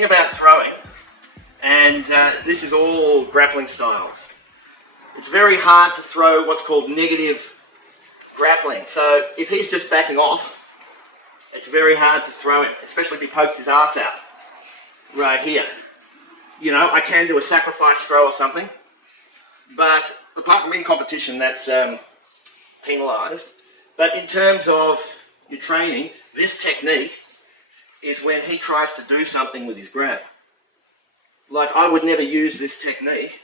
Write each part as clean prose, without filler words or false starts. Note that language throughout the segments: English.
thing about throwing, and this is all grappling styles, it's very hard to throw what's called negative grappling. So if he's just backing off, it's very hard to throw it, especially if he pokes his ass out right here. You know, I can do a sacrifice throw or something, but apart from in competition, that's penalised. But in terms of your training, this technique is when he tries to do something with his grab. Like, I would never use this technique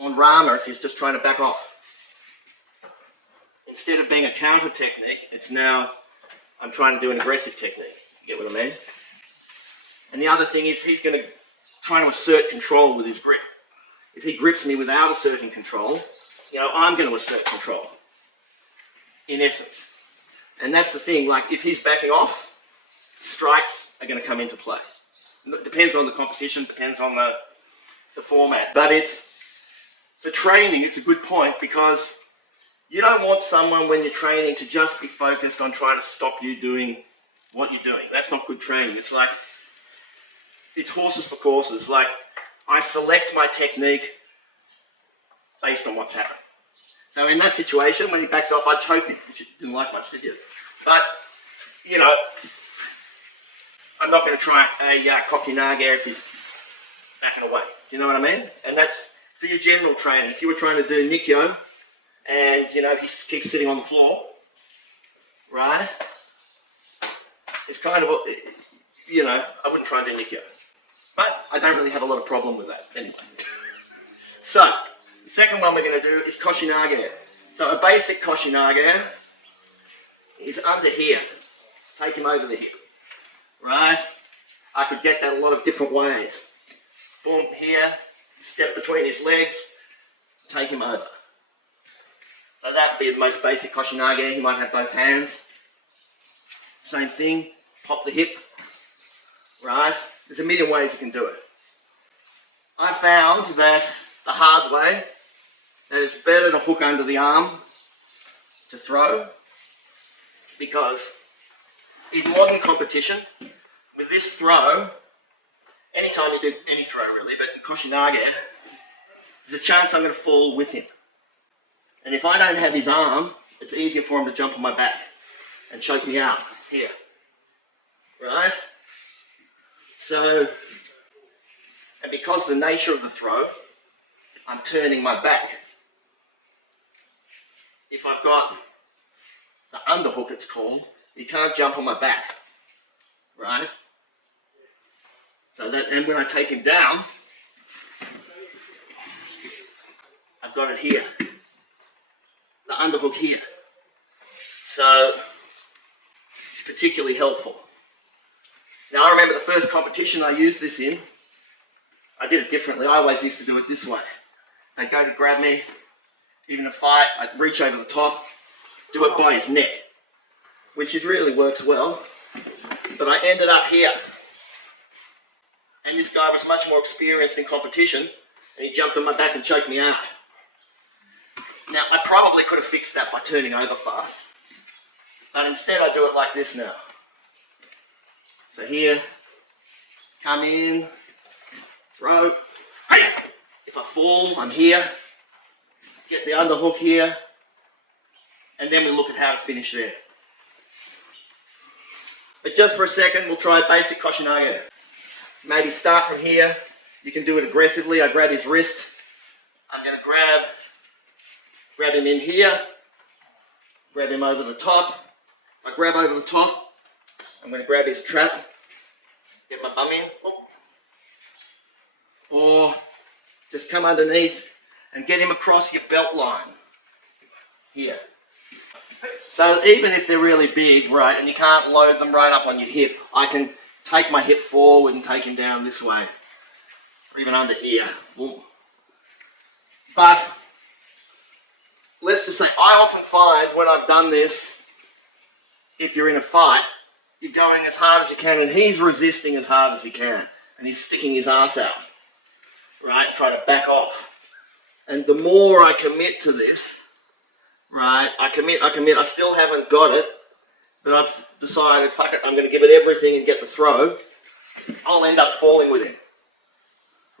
on Rama if he's just trying to back off. Instead of being a counter technique, it's now I'm trying to do an aggressive technique. You get what I mean? And the other thing is he's going to try to assert control with his grip. If he grips me without asserting control, you know, I'm going to assert control, in essence. And that's the thing, like if he's backing off, strikes are going to come into play. It depends on the competition, depends on the format. But for training, it's a good point, because you don't want someone when you're training to just be focused on trying to stop you doing what you're doing. That's not good training. It's like, it's horses for courses. Like, I select my technique based on what's happened. So in that situation, when he backs off, I choked him, which you didn't like much, did you? But, you know, I'm not going to try a Koshinage if he's backing away. Do you know what I mean? And that's for your general training. If you were trying to do Nikyo, and, you know, he keeps sitting on the floor, right? It's kind of, you know, I wouldn't try and do Nikyo. But I don't really have a lot of problem with that anyway. So, the second one we're going to do is Koshinage. So a basic Koshinage is under here. Take him over the hip, right? I could get that a lot of different ways. Boom, here, step between his legs, take him over. So that would be the most basic Koshinage. He might have both hands. Same thing, pop the hip, right? There's a million ways you can do it. I found that the hard way, that it's better to hook under the arm to throw, because in modern competition, with this throw, anytime you do any throw really, but in Koshinage, there's a chance I'm going to fall with him. And if I don't have his arm, it's easier for him to jump on my back and choke me out here, right? So, and because the nature of the throw, I'm turning my back. If I've got the underhook, it's called, you can't jump on my back, right? So that, and when I take him down, I've got it here, the underhook here. So it's particularly helpful. Now I remember the first competition I used this in, I did it differently. I always used to do it this way. They'd go to grab me, even a fight, I'd reach over the top, do it by his neck, which is really works well, but I ended up here. And this guy was much more experienced in competition, and he jumped on my back and choked me out. Now, I probably could have fixed that by turning over fast, but instead I do it like this now. So here, come in, throw, hey! If I fall, I'm here, get the underhook here, and then we look at how to finish there. But just for a second, we'll try a basic Koshinage. Maybe start from here. You can do it aggressively. I grab his wrist. I'm going to grab him in here, grab him over the top. If I grab over the top, I'm going to grab his trap, get my bum in, or just come underneath and get him across your belt line here. So even if they're really big, right, and you can't load them right up on your hip, I can take my hip forward and take him down this way, or even under here. But let's just say, I often find when I've done this, if you're in a fight, you're going as hard as you can, and he's resisting as hard as he can, and he's sticking his ass out, right, trying to back off. And the more I commit to this, right, I commit, I still haven't got it, but I've decided, fuck it, I'm going to give it everything and get the throw. I'll end up falling with him.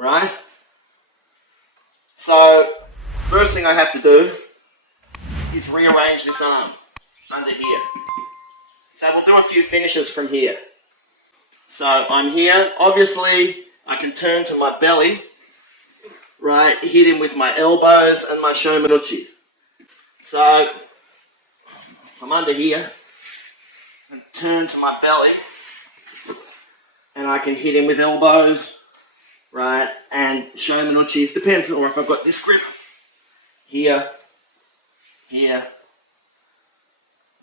Right? So, first thing I have to do is rearrange this arm under here. So we'll do a few finishes from here. So I'm here. Obviously, I can turn to my belly, right? Hit him with my elbows and my shomanuchi. So I'm under here and turn to my belly, and I can hit him with elbows, right? And shomanuchis. Depends on if I've got this grip here, here.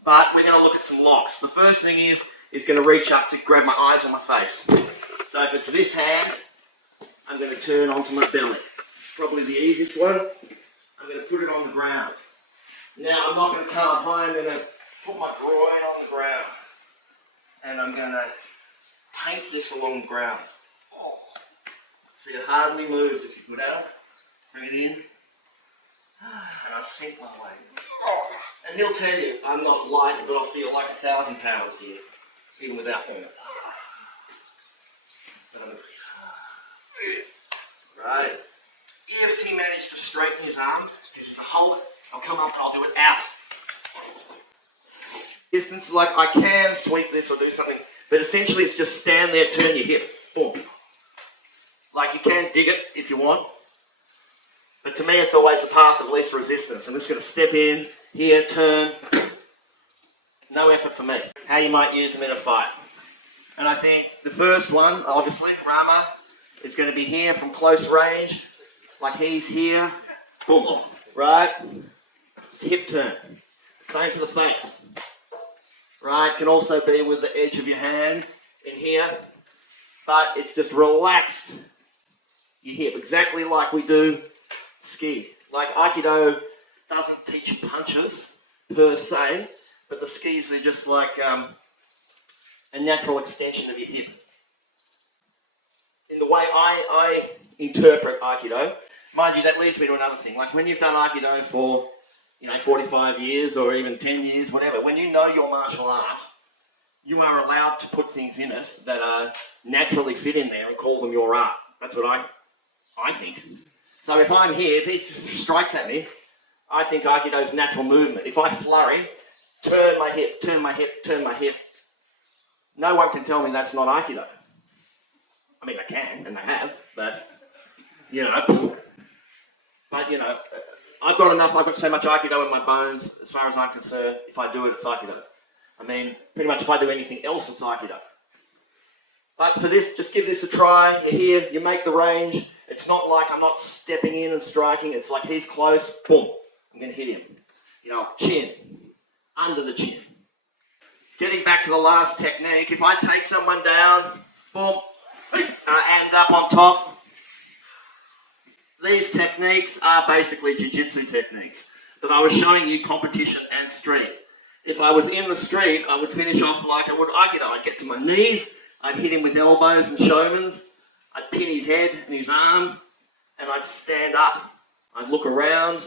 But we're going to look at some locks. The first thing is going to reach up to grab my eyes on my face. So if it's this hand, I'm going to turn onto my belly. It's probably the easiest one. I'm going to put it on the ground. Now I'm not going to come up high. I'm going to put my groin on the ground. And I'm going to paint this along the ground. So it hardly moves if you put it out. Bring it in. And I sink my way. And he'll tell you, I'm not light, but I feel like 1,000 pounds here, even without doing it. Right. If he managed to straighten his arm, because it's a hold, I'll come up and I'll do it out. Distance, like I can sweep this or do something, but essentially it's just stand there, turn your hip. Boom. Like you can dig it if you want, but to me it's always the path of least resistance. I'm just going to step in, here, turn. No effort for me. How you might use them in a fight. And I think the first one, obviously, Rama, is going to be here from close range, like he's here. Boom. Right? Hip turn. Same to the face. Right? Can also be with the edge of your hand in here. But it's just relaxed your hip, exactly like we do ski. Like Aikido doesn't teach punches per se, but the skis are just like a natural extension of your hip. In the way I interpret Aikido, mind you, that leads me to another thing. Like when you've done Aikido for 45 years or even 10 years, whatever, when you know your martial art, you are allowed to put things in it that are naturally fit in there and call them your art. That's what I think. So if I'm here, if he strikes at me, I think Aikido's natural movement. If I flurry, turn my hip, turn my hip, turn my hip, no one can tell me that's not Aikido. I mean, they can, and they have, but, I've got so much Aikido in my bones, as far as I'm concerned, if I do it, it's Aikido. I mean, pretty much if I do anything else, it's Aikido. But for this, just give this a try. You're here, you make the range. It's not like I'm not stepping in and striking. It's like he's close, boom, I'm going to hit him. Chin, under the chin. Getting back to the last technique, if I take someone down, boom, and up on top, these techniques are basically jiu-jitsu techniques that I was showing you competition and street. If I was in the street, I would finish off like I would Aikido. I'd get to my knees, I'd hit him with elbows and shomans, I'd pin his head and his arm, and I'd stand up. I'd look around,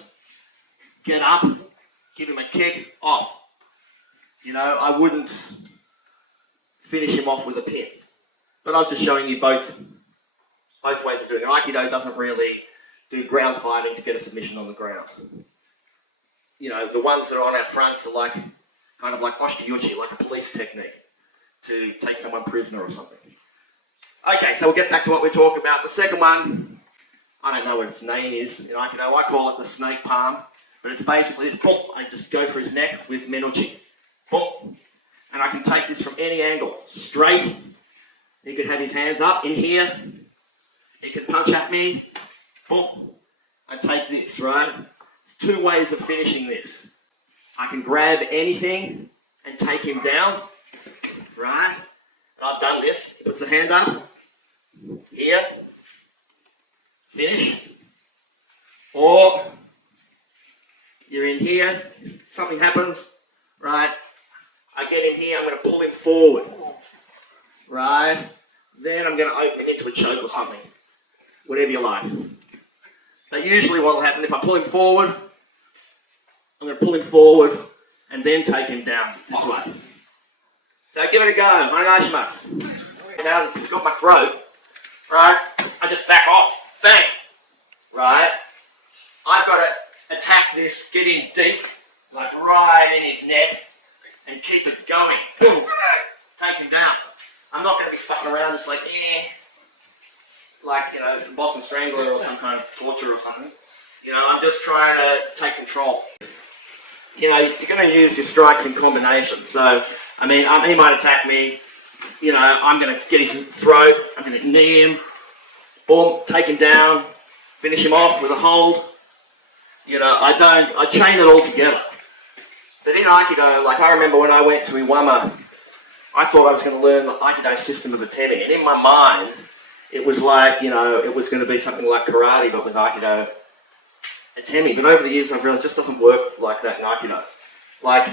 get up, give him a kick, off. I wouldn't finish him off with a pin. But I was just showing you both ways of doing it. Aikido doesn't really do ground fighting to get a submission on the ground. The ones that are on our fronts are like, kind of like oshiyuchi, like a police technique to take someone prisoner or something. Okay, so we'll get back to what we're talking about. The second one, I don't know what its name is in Aikido. I call it the snake palm, but it's basically this, boom, I just go for his neck with menuchi. Boom. And I can take this from any angle. Straight. He could have his hands up in here. He could punch at me. Boom. I take this, right? There's two ways of finishing this. I can grab anything and take him down. Right? And I've done this. He puts a hand up. Here. Finish. Or you're in here. Something happens. Right? I get in here. I'm going to pull him forward. Right? Then I'm going to open into a choke or something. Whatever you like. So usually what will happen, if I pull him forward, I'm going to pull him forward and then take him down this way. So give it a go. Onegaishimasu. now that he's got my throat, right, I just back off, bang, right? I've got to attack this, get in deep, like right in his neck, and keep it going. Boom, take him down. I'm not going to be fucking around just like, like, you know, Boston Strangler or some kind of torture or something. You know, I'm just trying to take control. You know, you're going to use your strikes in combination. So, I mean, he might attack me. You know, I'm going to get his throat. I'm going to knee him. Boom, take him down. Finish him off with a hold. You know, I chain it all together. But in Aikido, like I remember when I went to Iwama, I thought I was going to learn the Aikido system of atemi. And in my mind, it was like, you know, it was going to be something like karate, but with Aikido atemi. But over the years, I've realized it just doesn't work like that in Aikido. Like,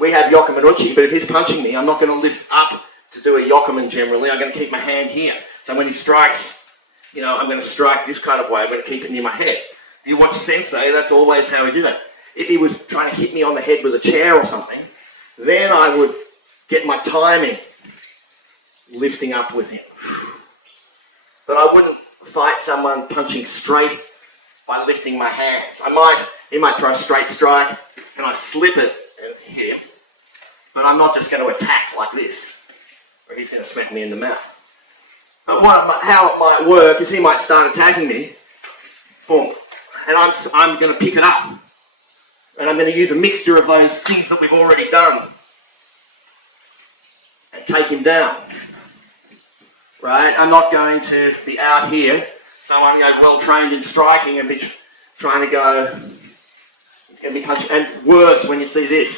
we have Yokomanuchi, but if he's punching me, I'm not going to lift up to do a Yokoman generally. I'm going to keep my hand here. So when he strikes, you know, I'm going to strike this kind of way. I'm going to keep it near my head. If you watch Sensei, that's always how he did it. If he was trying to hit me on the head with a chair or something, then I would get my timing lifting up with him. But I wouldn't fight someone punching straight by lifting my hands. He might throw a straight strike and I slip it and hit him. But I'm not just going to attack like this, or he's going to smack me in the mouth. But how it might work is he might start attacking me, boom, and I'm going to pick it up. And I'm going to use a mixture of those things that we've already done and take him down. Right? I'm not going to be out here, someone well trained in striking and be trying to go, it's going to be punching. And worse when you see this,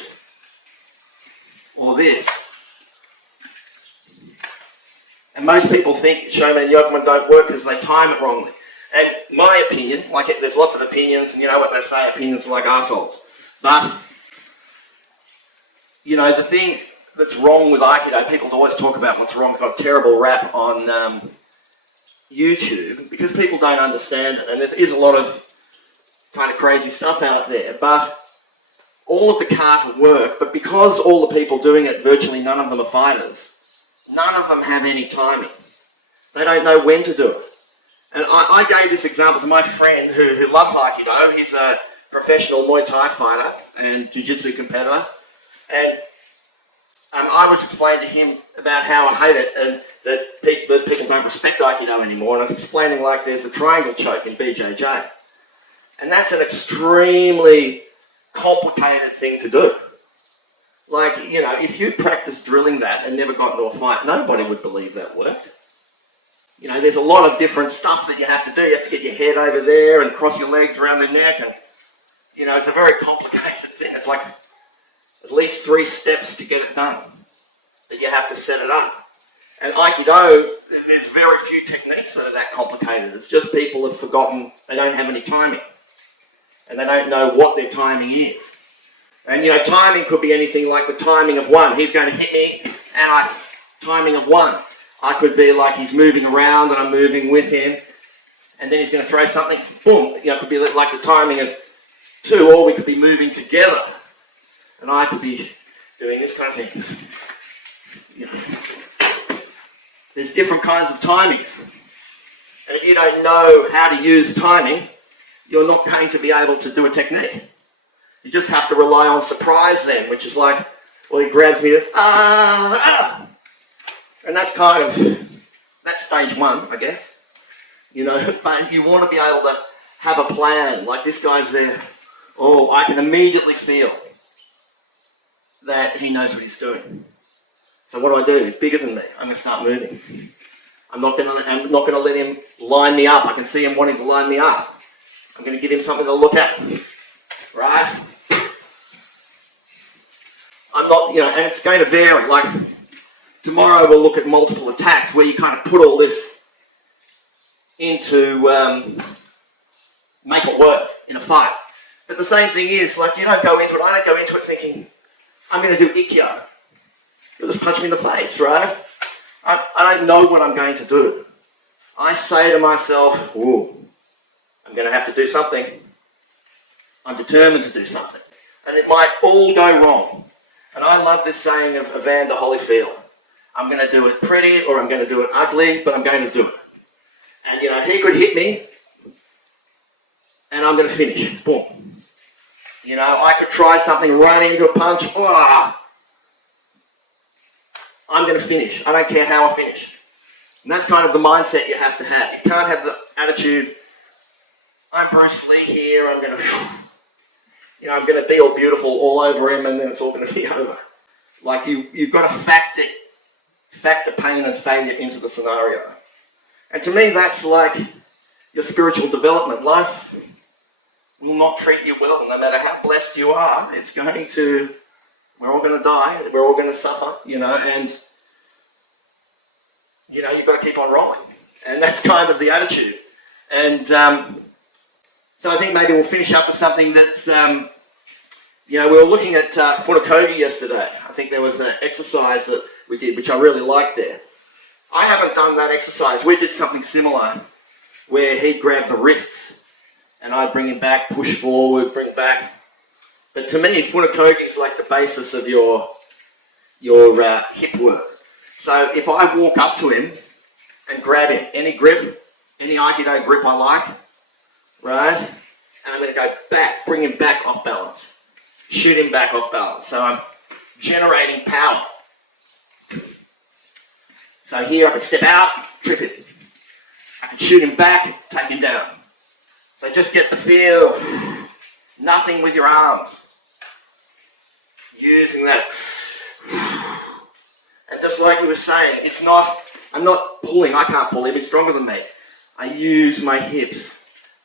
or this. And most people think Shomen and Yokoman don't work because they time it wrongly. And my opinion, like there's lots of opinions, and you know what they say, opinions are like arseholes. But, you know, the thing that's wrong with Aikido, people always talk about what's wrong. It's got a terrible rap on YouTube because people don't understand it. And there is a lot of kind of crazy stuff out there. But all of the kata work, but because all the people doing it, virtually none of them are fighters, none of them have any timing. They don't know when to do it. And I gave this example to my friend who loves Aikido. He's a professional Muay Thai fighter and Jiu-Jitsu competitor, and I was explaining to him about how I hate it and that people don't respect Aikido anymore, and I was explaining like there's a triangle choke in BJJ, and that's an extremely complicated thing to do. Like, you know, if you practiced drilling that and never got into a fight, nobody would believe that worked. You know, there's a lot of different stuff that you have to do. You have to get your head over there and cross your legs around the neck, and you know, it's a very complicated thing. It's like at least 3 steps to get it done that you have to set it up. And Aikido, there's very few techniques that are that complicated. It's just people have forgotten, they don't have any timing. And they don't know what their timing is. And you know, timing could be anything like the timing of one. He's going to hit me, and timing of one. I could be like he's moving around and I'm moving with him, and then he's going to throw something, boom. You know, it could be like the timing of 2, or we could be moving together, and I could be doing this kind of thing. You know, there's different kinds of timings, and if you don't know how to use timing, you're not going to be able to do a technique. You just have to rely on surprise then, which is like, well, he grabs me, and that's kind of, that's stage 1, I guess. You know, but you want to be able to have a plan, like this guy's there. Oh, I can immediately feel that he knows what he's doing. So what do? He's bigger than me. I'm going to start moving. I'm not going to let him line me up. I can see him wanting to line me up. I'm going to give him something to look at. Right? I'm not, you know, and it's going to vary. Like, tomorrow we'll look at multiple attacks where you kind of put all this into, make it work in a fight. But the same thing is, like, you don't go into it, I don't go into it thinking, I'm going to do Ikkyo. You'll just punch me in the face, right? I don't know what I'm going to do. I say to myself, ooh, I'm going to have to do something. I'm determined to do something. And it might all go wrong. And I love this saying of Evander Holyfield. I'm going to do it pretty or I'm going to do it ugly, but I'm going to do it. And, you know, he could hit me and I'm going to finish. Boom. You know, I could try something, run into a punch. Oh, I'm going to finish. I don't care how I finish. And that's kind of the mindset you have to have. You can't have the attitude, I'm Bruce Lee here, I'm going to, you know, I'm going to be all beautiful all over him and then it's all going to be over. Like you've got to factor pain and failure into the scenario. And to me, that's like your spiritual development. Life will not treat you well, no matter how blessed you are. It's going to, we're all going to die, we're all going to suffer, you know, and, you know, you've got to keep on rolling. And that's kind of the attitude. And so I think maybe we'll finish up with something that's, you know, we were looking at Koshinage yesterday. I think there was an exercise that we did, which I really liked there. I haven't done that exercise. We did something similar where he'd grab the wrists and I'd bring him back, push forward, bring back. But to me, Koshinage is like the basis of your hip work. So if I walk up to him and grab him, any grip, any Aikido grip I like, right? And I'm going to go back, bring him back off balance, shoot him back off balance. So I'm generating power. So here I can step out, trip him. I can shoot him back, take him down. So just get the feel, nothing with your arms. Using that. And just like you were saying, it's not, I'm not pulling, I can't pull him, he's stronger than me. I use my hips.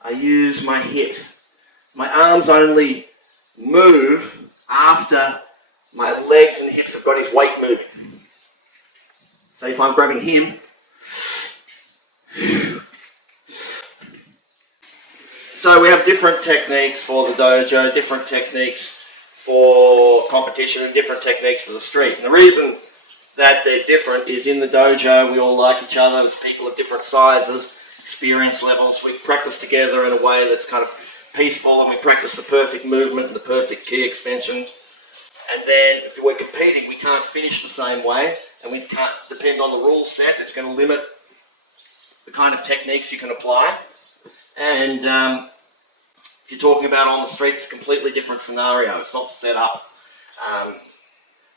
I use my hips. My arms only move after my legs and hips have got his weight moving. So if I'm grabbing him, so we have different techniques for the dojo, different techniques for competition, and different techniques for the street. And the reason that they're different is in the dojo we all like each other. There's people of different sizes, experience levels. We practice together in a way that's kind of peaceful, and we practice the perfect movement and the perfect ki extension. And then if we're competing, we can't finish the same way, and we can't depend on the rule set. It's going to limit the kind of techniques you can apply. And if you're talking about on the street, it's a completely different scenario. It's not set up.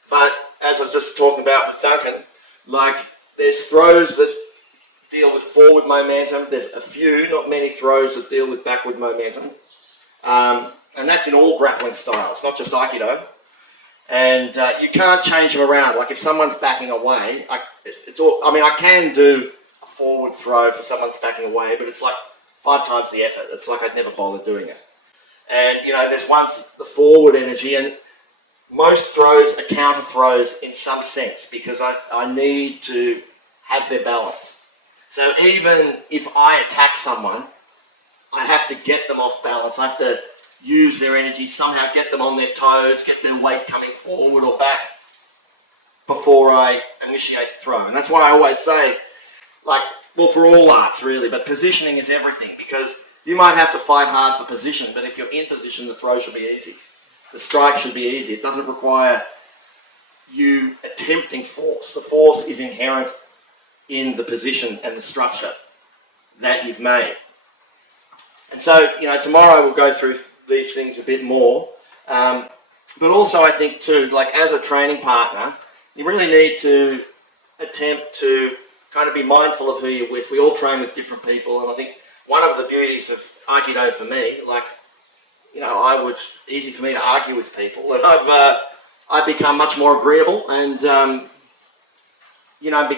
But as I was just talking about with Duncan, like there's throws that deal with forward momentum. There's a few, not many throws that deal with backward momentum. And that's in all grappling styles, not just Aikido. And you can't change them around. Like if someone's backing away, I can do a forward throw for someone's backing away, but it's like 5 times the effort. It's like I'd never bother doing it. And you know, there's once the forward energy, and most throws are counter throws in some sense because I need to have their balance. So even if I attack someone, I have to get them off balance. I have to use their energy, somehow get them on their toes, get their weight coming forward or back before I initiate the throw. And that's why I always say, like, well, for all arts really, but positioning is everything, because you might have to fight hard for position, but if you're in position, the throw should be easy. The strike should be easy. It doesn't require you attempting force. The force is inherent in the position and the structure that you've made. And so, you know, tomorrow we'll go through these things a bit more. But also I think too, like as a training partner, you really need to attempt to kind of be mindful of who you're with. We all train with different people, and I think one of the beauties of Aikido for me, like, you know, easy for me to argue with people, and I've become much more agreeable, and you know,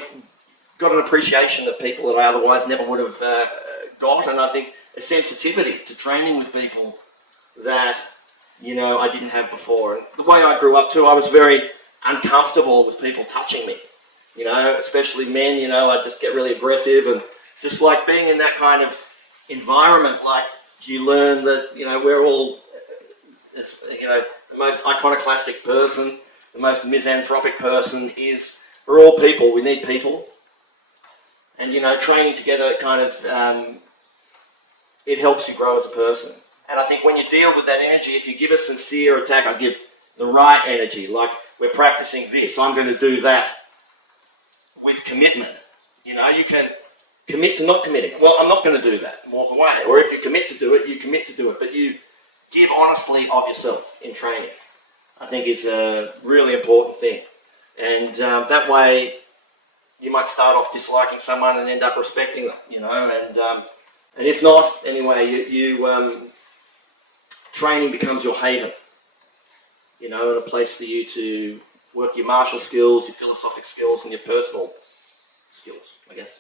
got an appreciation of people that I otherwise never would have got, and I think a sensitivity to training with people that, you know, I didn't have before. And the way I grew up too, I was very uncomfortable with people touching me, you know, especially men. You know, I just get really aggressive, and just like being in that kind of environment, like you learn that, you know, we're all, you know, the most iconoclastic person, the most misanthropic person is, we're all people, we need people. And, you know, training together, it kind of, it helps you grow as a person. And I think when you deal with that energy, if you give a sincere attack, I give the right energy, like we're practicing this, I'm going to do that. with commitment. You know, you can commit to not committing. Well, I'm not going to do that. Walk away. Or if you commit to do it, you commit to do it. But you give honestly of yourself in training. I think is a really important thing. And that way, you might start off disliking someone and end up respecting them. You know, and if not, anyway, training becomes your haven. You know, and a place for you to work your martial skills, your philosophic skills, and your personal skills, I guess.